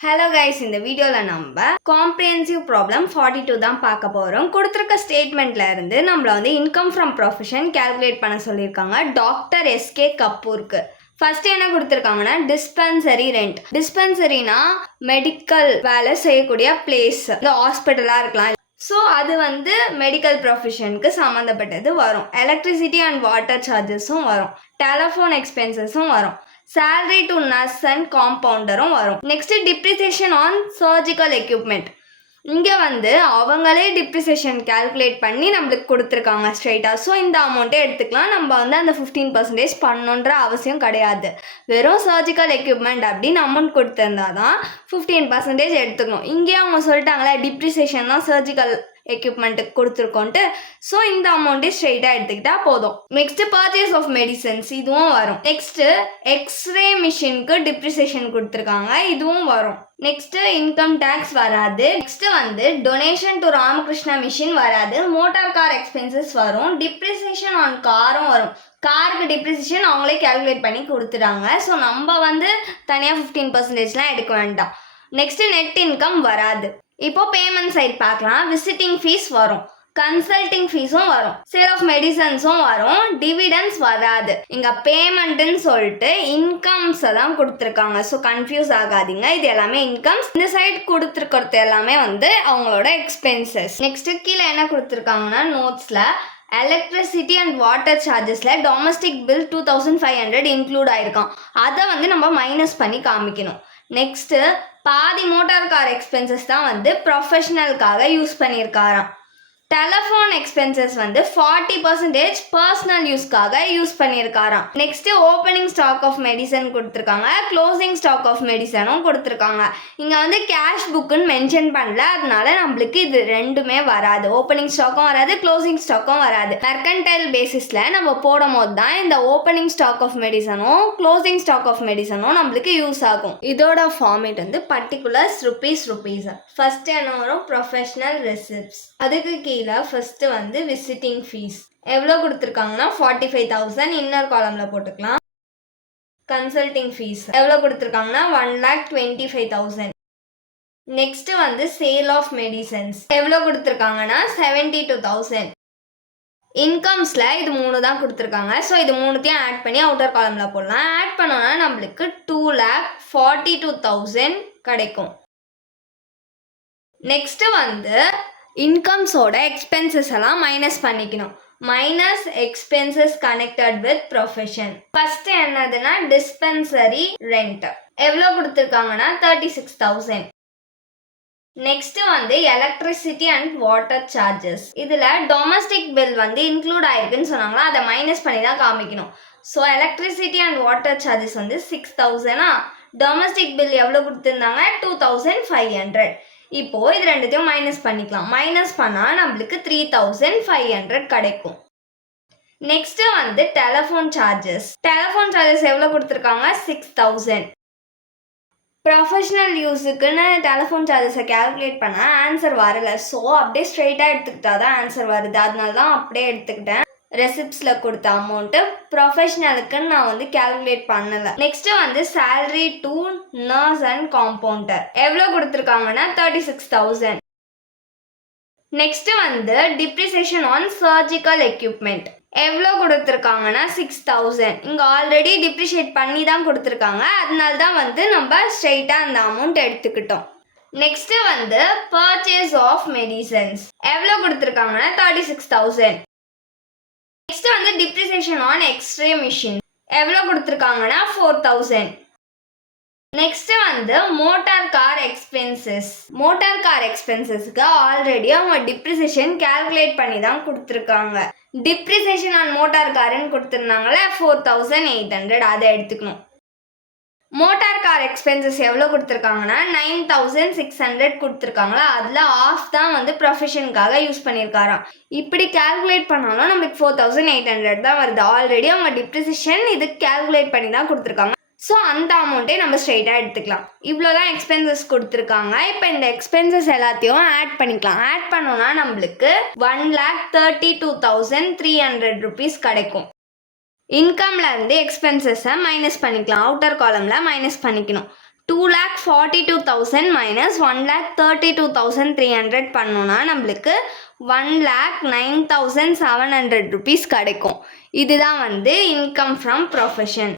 Hello guys, இந்த வீடியோவில் நம்ம காம்ப்ரிஹென்சிவ் ப்ராப்ளம் 42 தான் பார்க்க போகிறோம். கொடுத்துருக்க ஸ்டேட்மெண்ட்ல இருந்து நம்மளை இன்கம் ஃப்ரம் ப்ரொஃபஷன் கேல்குலேட் பண்ண சொல்லியிருக்காங்க டாக்டர் எஸ்கே கபூருக்கு. ஃபர்ஸ்ட் என்ன கொடுத்துருக்காங்கன்னா டிஸ்பென்சரி ரெண்ட். டிஸ்பென்சரினா மெடிக்கல் வேலை செய்யக்கூடிய பிளேஸ், இந்த ஹாஸ்பிட்டலாக இருக்கலாம். ஸோ அது மெடிக்கல் ப்ரொஃபஷனுக்கு சம்மந்தப்பட்டது வரும். எலக்ட்ரிசிட்டி அண்ட் வாட்டர் சார்ஜஸும் வரும். டெலஃபோன் எக்ஸ்பென்சஸும் வரும். salary to nurse and compounder வரும். Next depreciation on surgical equipment. இங்கே அவங்களே டிப்ரிசியேஷன் கால்குலேட் பண்ணி நம்மளுக்கு கொடுத்துருக்காங்க ஸ்ட்ரைட்டாக. ஸோ இந்த அமௌண்ட்டே எடுத்துக்கலாம். நம்ம அந்த 15% பண்ணணுன்ற அவசியம் கிடையாது. வெறும் சர்ஜிக்கல் எக்யூப்மெண்ட் அப்படின்னு அமௌண்ட் கொடுத்துருந்தா தான் 15% எடுத்துக்கணும். இங்கே அவங்க சொல்லிட்டாங்களே டிப்ரிசியேஷன் தான் சர்ஜிக்கல் எக்யூப்மெண்ட்டுக்கு கொடுத்துருக்கோன்ட்டு. ஸோ இந்த அமௌண்ட்டே ஸ்ட்ரெயிட்டாக எடுத்துக்கிட்டா போதும். நெக்ஸ்ட் பர்ச்சேஸ் ஆஃப் மெடிசன்ஸ் இதுவும் வரும். நெக்ஸ்ட் எக்ஸ்ரே மிஷினுக்கு டிப்ரிசியேஷன் கொடுத்துருக்காங்க, இதுவும் வரும். நெக்ஸ்ட் இன்கம் டேக்ஸ் வராது. Next donation to Ramakrishna machine வராது. மோட்டார் கார் எக்ஸ்பென்சஸ் வரும். டிப்ரிசியேஷன் ஆன் காரும் வரும். காருக்கு டிப்ரிசியேஷன் அவங்களே கேல்குலேட் பண்ணி கொடுத்துட்டாங்க. ஸோ நம்ம தனியாக 15%லாம் எடுக்க வேண்டாம். நெக்ஸ்ட் நெட் இன்கம் வராது. இப்போ பேமெண்ட் சைட் பார்க்கலாம். விசிட்டிங் ஃபீஸ் வரும், கன்சல்டிங் ஃபீஸும் வரும், சேல் ஆஃப் மெடிசன்ஸும் வரும். டிவிடன்ஸ் வராது. இங்கே பேமெண்ட்டுன்னு சொல்லிட்டு இன்கம்ஸை தான் கொடுத்துருக்காங்க. ஸோ கன்ஃபியூஸ் ஆகாதீங்க, இது எல்லாமே இன்கம்ஸ். இந்த சைட் கொடுத்துருக்கிறது எல்லாமே அவங்களோட எக்ஸ்பென்சஸ். நெக்ஸ்ட் கீழே என்ன கொடுத்துருக்காங்கன்னா நோட்ஸில் எலக்ட்ரிசிட்டி அண்ட் வாட்டர் சார்ஜஸில் டொமஸ்டிக் பில் 2500 இன்க்ளூட் ஆயிருக்கான். அதை நம்ம மைனஸ் பண்ணி காமிக்கணும். நெக்ஸ்ட்டு பாதி மோட்டார் கார் எக்ஸ்பென்சஸ் தான் ப்ரொஃபஷ்னலுக்காக யூஸ் பண்ணியிருக்காராம். டெலஃபோன் எக்ஸ்பென்சஸ் 40% பர்சனல் யூஸ்க்காக யூஸ் பண்ணியிருக்காராம். Next opening stock of medicine கொடுத்துருக்காங்க, க்ளோசிங் ஸ்டாக் ஆஃப் மெடிசனும் கொடுத்துருக்காங்க. இங்கே கேஷ் புக்குன்னு மென்ஷன் பண்ணல, அதனால நம்மளுக்கு இது ரெண்டுமே வராது. ஓப்பனிங் ஸ்டாக்கும் வராது, க்ளோசிங் ஸ்டாக்கும் வராது. மெர்கன்டைல் பேசிஸில் நம்ம போடும் போது தான் இந்த ஓப்பனிங் ஸ்டாக் ஆஃப் மெடிசனும் க்ளோசிங் ஸ்டாக் ஆஃப் மெடிசனும் நம்மளுக்கு யூஸ் ஆகும். இதோட ஃபார்மேட் பர்டிகுலர்ஸ் ருபீஸ். ஃபர்ஸ்ட் என்ன வரும்? Professional receipts. அதுக்கு கீழே ஃபர்ஸ்ட் விசிட்டிங் ஃபீஸ் எவ்வளோ கொடுத்துருக்காங்கன்னா 45,000 இன்னர் காலமில் போட்டுக்கலாம். கன்சல்டிங் ஃபீஸ் எவ்வளோ கொடுத்துருக்காங்கன்னா 1,25,000. நெக்ஸ்ட் சேல் ஆஃப் மெடிசன்ஸ் எவ்வளோ கொடுத்துருக்காங்கன்னா 72,000. இன்கம்ஸில் இது 3 தான் கொடுத்துருக்காங்க. ஸோ இது 3த்தையும் ஆட் பண்ணி அவுட்டர் காலமில் போடலாம். ஆட் பண்ணோன்னா நம்மளுக்கு 2,42,000 கிடைக்கும். நெக்ஸ்ட் இன்கம்ஸோட எக்ஸ்பென்சஸ் எல்லாம் மைனஸ் பண்ணிக்கணும். Minus expenses connected with profession. First என்னதுன்னா டிஸ்பென்சரி ரெண்ட் எவ்வளோ கொடுத்துருக்காங்கன்னா 36,000. Next electricity and water charges. இதில் டொமஸ்டிக் பில் இன்க்ளூட் ஆயிருக்குன்னு சொன்னாங்களா, அதை மைனஸ் பண்ணி தான் காமிக்கணும். So electricity and water charges 6,000. Domestic bill எவ்வளோ கொடுத்துருந்தாங்க? 2,500. இப்போ இது ரெண்டுத்தையும் மைனஸ் பண்ணிக்கலாம். மைனஸ் பண்ணால் நம்மளுக்கு 3,500 கிடைக்கும். Next telephone charges. Telephone charges எவ்வளோ கொடுத்துருக்காங்க? 6,000. ப்ரொஃபஷனல் யூஸுக்குன்னு டெலஃபோன் சார்ஜஸை கேல்குலேட் பண்ண ஆன்சர் வரல. ஸோ அப்படியே ஸ்ட்ரெயிட்டாக எடுத்துக்கிட்டா தான் ஆன்சர் வருது. அதனால தான் அப்படியே எடுத்துக்கிட்டேன். ரெசிப்ட்ஸில் கொடுத்த அமௌண்ட்டு ப்ரொஃபஷ்னலுக்குன்னு நான் கேல்குலேட் பண்ணலை. Next salary to nurse and compounder எவ்வளோ கொடுத்துருக்காங்கன்னா 36,000. Next depreciation on surgical equipment எவ்வளோ கொடுத்துருக்காங்கன்னா 6,000. இங்கே ஆல்ரெடி டிப்ரிஷியேட் பண்ணி தான் கொடுத்துருக்காங்க, அதனால தான் நம்ம ஸ்ட்ரெயிட்டாக அந்த அமௌண்ட் எடுத்துக்கிட்டோம். நெக்ஸ்ட் பர்ச்சேஸ் ஆஃப் மெடிசன்ஸ் எவ்வளோ கொடுத்துருக்காங்கன்னா 36,000. Next depreciation on x ray machine எவ்வளோ கொடுத்துருக்காங்கன்னா 4,000. Next motor car expenses. Motor car எக்ஸ்பென்சஸ்க்கு ஆல்ரெடி அவங்க டிப்ரிசியேஷன் கேல்குலேட் பண்ணி தான் கொடுத்துருக்காங்க. டிப்ரிசியேஷன் ஆன் மோட்டார் காருன்னு கொடுத்துருந்தாங்களே 4,800, அதை எடுத்துக்கணும். மோட்டார் கார் எக்ஸ்பென்சஸ் எவ்வளோ கொடுத்துருக்காங்கன்னா 9,600 கொடுத்துருக்காங்களா, அதில் ஆஃப் தான் ப்ரொஃபஷனுக்காக யூஸ் பண்ணியிருக்காராம். இப்படி கேல்குலேட் பண்ணாலும் நம்மளுக்கு 4,800 தான் வருது. ஆல்ரெடி அவங்க டிப்ரிசியேஷன் இது கேல்குலேட் பண்ணி தான் கொடுத்துருக்காங்க. ஸோ அந்த அமௌண்ட்டே நம்ம ஸ்ட்ரெயிட்டாக எடுத்துக்கலாம். இவ்வளோ தான் எக்ஸ்பென்சஸ் கொடுத்துருக்காங்க. இப்போ இந்த எக்ஸ்பென்சஸ் எல்லாத்தையும் ஆட் பண்ணிக்கலாம். ஆட் பண்ணோன்னா நம்மளுக்கு 1,32,300 rupees கிடைக்கும். இன்கம்ல இருந்து எக்ஸ்பென்சஸை மைனஸ் பண்ணிக்கலாம். அவுட்டர் காலமில் மைனஸ் பண்ணிக்கணும். 2,42,000 மைனஸ் 1,32,300 பண்ணோன்னா நம்மளுக்கு 1,09,700 ருபீஸ் கிடைக்கும். இதுதான் வந்து இன்கம் ஃப்ரம் ப்ரொஃபஷன்.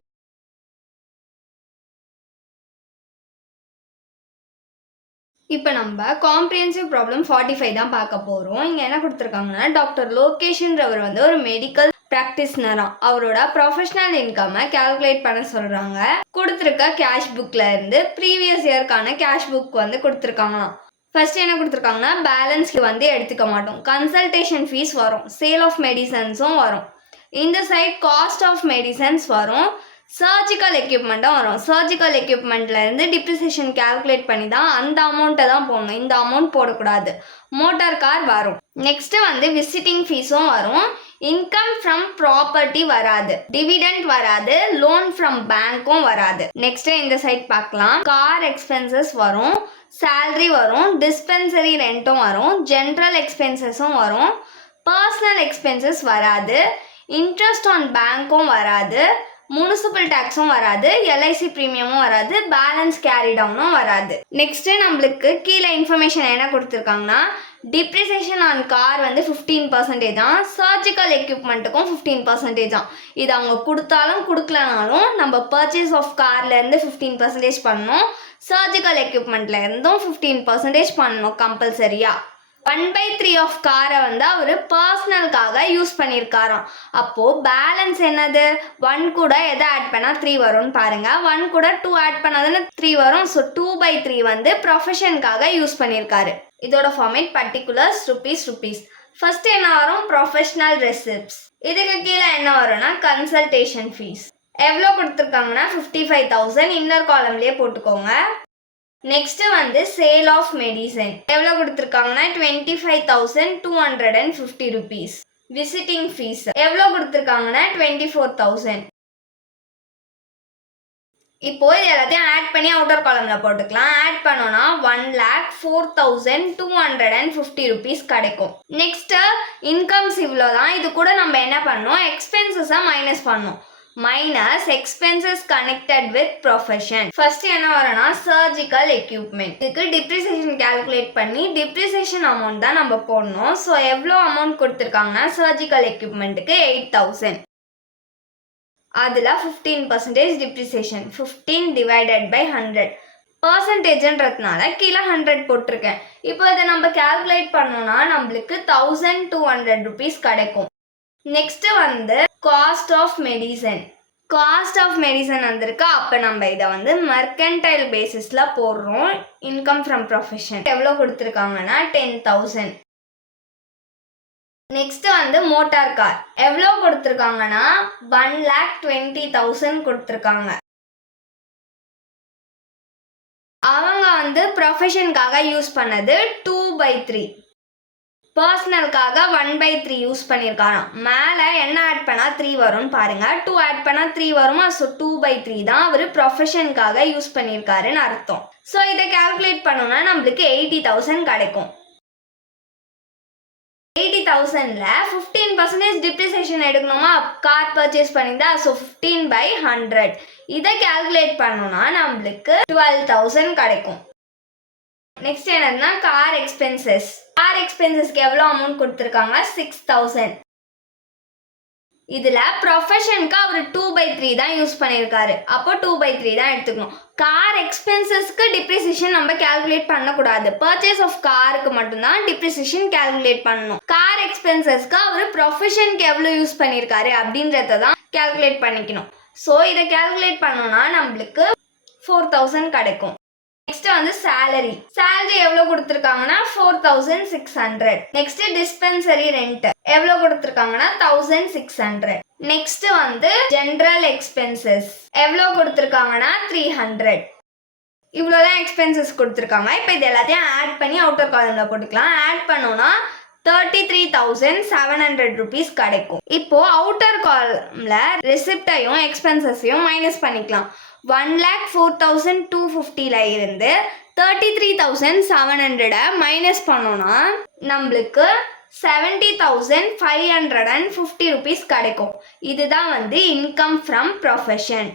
இப்போ நம்ம காம்ப்ரிஹென்சிவ் ப்ராப்ளம் 45 தான் பார்க்க போகிறோம். இங்கே என்ன கொடுத்துருக்காங்கன்னா, டாக்டர் லோகேஷ்ன்றவர் வந்து ஒரு மெடிக்கல் ப்ராக்டிஸ்னராம். அவரோட ப்ரொஃபஷனல் இன்கம்மை கால்குலேட் பண்ண சொல்கிறாங்க. கொடுத்துருக்க கேஷ் புக்கில் இருந்து ப்ரீவியஸ் இயர்க்கான கேஷ் புக் வந்து கொடுத்துருக்காங்களாம். ஃபர்ஸ்ட் என்ன கொடுத்துருக்காங்கன்னா, பேலன்ஸ்க்கு வந்து எடுத்துக்க மாட்டோம், கன்சல்டேஷன் ஃபீஸ் வரும், சேல் ஆஃப் மெடிசன்ஸும் வரும், இந்த சைட் காஸ்ட் ஆஃப் மெடிசன்ஸ் வரும், சர்ஜிக்கல் எக்யூப்மெண்ட்டும் வரும். சர்ஜிக்கல் எக்யூப்மெண்ட்லேருந்து டிப்ரிசியேஷன் கால்குலேட் பண்ணி தான் அந்த அமௌண்ட்டை தான் போடணும், இந்த அமௌண்ட் போடக்கூடாது. மோட்டார் கார் வரும். நெக்ஸ்ட்டு வந்து விசிட்டிங் ஃபீஸும் வரும். இன்கம் ஃப்ரம் ப்ராப்பர்ட்டி வராது, டிவிடெண்ட் வராது, லோன் ஃப்ரம் பேங்க்கும் வராது. நெக்ஸ்ட்டு இந்த சைட் பார்க்கலாம். கார் எக்ஸ்பென்சஸ் வரும், சேல்ரி வரும், டிஸ்பென்சரி ரெண்ட்டும் வரும், ஜென்ரல் எக்ஸ்பென்சஸும் வரும், பர்சனல் எக்ஸ்பென்சஸ் வராது, இன்ட்ரெஸ்ட் ஆன் பேங்க்கும் வராது, முனிசிபல் டேக்ஸும் வராது, எல்ஐசி ப்ரீமியமும் வராது, பேலன்ஸ் கேரி டவுனும் வராது. நெக்ஸ்ட்டு நம்மளுக்கு கீழே இன்ஃபர்மேஷன் என்ன கொடுத்துருக்காங்கன்னா, டிப்ரிசியேஷன் ஆன் கார் வந்து 15% தான், சர்ஜிக்கல் எக்யூப்மெண்ட்டுக்கும் 15% தான். இது அவங்க கொடுத்தாலும் கொடுக்கலனாலும் நம்ம பர்ச்சேஸ் ஆஃப் கார்லேருந்து 15% பண்ணணும், சர்ஜிக்கல் எக்யூப்மெண்ட்லேருந்தும் 15% பண்ணணும் கம்பல்சரியாக. 1/3 ஆஃப் காரை வந்து அவர் பர்சனலுக்காக யூஸ் பண்ணியிருக்காராம். அப்போது பேலன்ஸ் என்னது, 1 கூட எதை ஆட் பண்ணால் 3 வரும்னு பாருங்கள். 1 கூட 2 ஆட் பண்ணாதானே 3 வரும். ஸோ 2/3 வந்து ப்ரொஃபஷனுக்காக யூஸ் பண்ணியிருக்காரு. இதோட ஃபார்மேட் பர்டிகுலர்ஸ் ருபீஸ். ஃபர்ஸ்ட் என்ன வரும், ப்ரொஃபஷனல் ரெசிப்ட்ஸ். இதுக்கு கீழே என்ன வரும்னா கன்சல்டேஷன் ஃபீஸ். எவ்வளோ கொடுத்துருக்காங்கன்னா 55,000 இன்னர் காலம்லேயே போட்டுக்கோங்க. நெக்ஸ்ட் வந்து சேல் ஆஃப் மெடிசன் எவ்வளோ கொடுத்துருக்காங்கன்னா 25,250 ருபீஸ். விசிட்டிங் ஃபீஸ் எவ்வளோ கொடுத்துருக்காங்கன்னா 24,000. இப்போ இது எல்லாத்தையும் ஆட் பண்ணி அவுட்டர் காலம்ல போட்டுக்கலாம். ஆட் பண்ணோன்னா 1,04,250 ருபீஸ் கிடைக்கும். நெக்ஸ்ட் இன்கம்ஸ் இவ்வளோ தான். இது கூட நம்ம என்ன பண்ணோம், எக்ஸ்பென்சஸை மைனஸ் பண்ணோம். Minus expenses connected with profession. First என்ன வரும்னா சர்ஜிக்கல் எக்யூப்மெண்ட். இதுக்கு டிப்ரிசியேஷன் கால்குலேட் பண்ணி டிப்ரிசியேஷன் அமௌண்ட் தான் நம்ம போடணும். ஸோ எவ்வளோ அமௌண்ட் கொடுத்துருக்காங்கன்னா சர்ஜிக்கல் எக்யூப்மெண்ட்டுக்கு 8,000. அதில் 15% டிப்ரிசியேஷன், 15 டிவைடட் பை 100. பர்சன்டேஜ்ன்றதுனால கீழே 100 போட்டிருக்கேன். இப்போ இதை நம்ம கால்குலேட் பண்ணோம்னா நம்மளுக்கு 1,200 ருபீஸ் கிடைக்கும். நெக்ஸ்ட் வந்து cost of medicine. Cost of medicine வந்திருக்கு. அப்போ நம்ம இதை வந்து மெர்கன்டைல் பேசிஸில் போடுறோம். இன்கம் ஃப்ரம் ப்ரொஃபஷன் எவ்வளோ கொடுத்துருக்காங்கன்னா 10,000. நெக்ஸ்ட் வந்து மோட்டார் கார் எவ்வளோ கொடுத்துருக்காங்கன்னா 1,20,000 கொடுத்துருக்காங்க. அவங்க வந்து ப்ரொஃபஷனுக்காக யூஸ் பண்ணது 2/3. பர்சனலுக்காக 1/3 யூஸ் பண்ணியிருக்காராம். மேலே என்ன ஆட் பண்ணால் 3 வரும்னு பாருங்கள். 2 ஆட் பண்ணால் 3 வருமா. ஸோ 2/3 தான் அவர் ப்ரொஃபஷனுக்காக யூஸ் பண்ணியிருக்காருன்னு அர்த்தம். ஸோ இதை கால்குலேட் பண்ணோம்னா நம்மளுக்கு 80,000 கிடைக்கும். 80,000ல் 15% டிப்ரிசியேஷன் எடுக்கணுமா, கார் பர்ச்சேஸ் பண்ணியிருந்தா. ஸோ 15/100. இதை கால்குலேட் பண்ணோம்னா நம்மளுக்கு 12,000 கிடைக்கும். நெக்ஸ்ட் என்னதுன்னா கார் எக்ஸ்பென்சஸ். கார் எக்ஸ்பென்சஸ்க்கு எவ்வளோ அமௌண்ட் கொடுத்துருக்காங்க 6,000. இதில் ப்ரொஃபஷனுக்கு அவர் 2/3 தான் யூஸ் பண்ணியிருக்காரு. அப்போ 2/3 தான் எடுத்துக்கணும். கார் எக்ஸ்பென்சஸ்க்கு டிப்ரிசியேஷன் நம்ம கால்குலேட் பண்ணக்கூடாது. பர்ச்சேஸ் ஆஃப் காருக்கு மட்டும்தான் டிப்ரிசியேஷன் கால்குலேட் பண்ணணும். கார் எக்ஸ்பென்சஸ்க்கு அவர் ப்ரொஃபஷனுக்கு எவ்வளோ யூஸ் பண்ணியிருக்காரு அப்படின்றத தான் கால்குலேட் பண்ணிக்கணும். ஸோ இதை கால்குலேட் பண்ணோம்னா நம்மளுக்கு 4,000 கிடைக்கும். நெக்ஸ்ட் வந்து சேலரி எவ்வளோ கொடுத்துருக்காங்கன்னா 4,600. நெக்ஸ்ட் டிஸ்பென்சரி ரெண்ட் எவ்வளோ கொடுத்துருக்காங்கன்னா 1,600. நெக்ஸ்ட் வந்து ஜென்ரல் எக்ஸ்பென்சஸ் எவ்வளோ கொடுத்துருக்காங்கன்னா 300. இவ்வளோதான் எக்ஸ்பென்சஸ் கொடுத்துருக்காங்க. இப்போ இது எல்லாத்தையும் ஆட் பண்ணி அவுட்டர் காலம்ல போட்டுக்கலாம். ஆட் பண்ணோன்னா 33,700 ருபீஸ் கிடைக்கும். இப்போ அவுட்டர் காலம்ல ரெசிப்டையும் எக்ஸ்பென்சஸையும் மைனஸ் பண்ணிக்கலாம். 1,04,250ல இருந்து 33,700 மைனஸ் பண்ணோன்னா நம்மளுக்கு 70,550 ருபீஸ் கிடைக்கும். இதுதான் வந்து இன்கம் ஃப்ரம் ப்ரொஃபஷன்.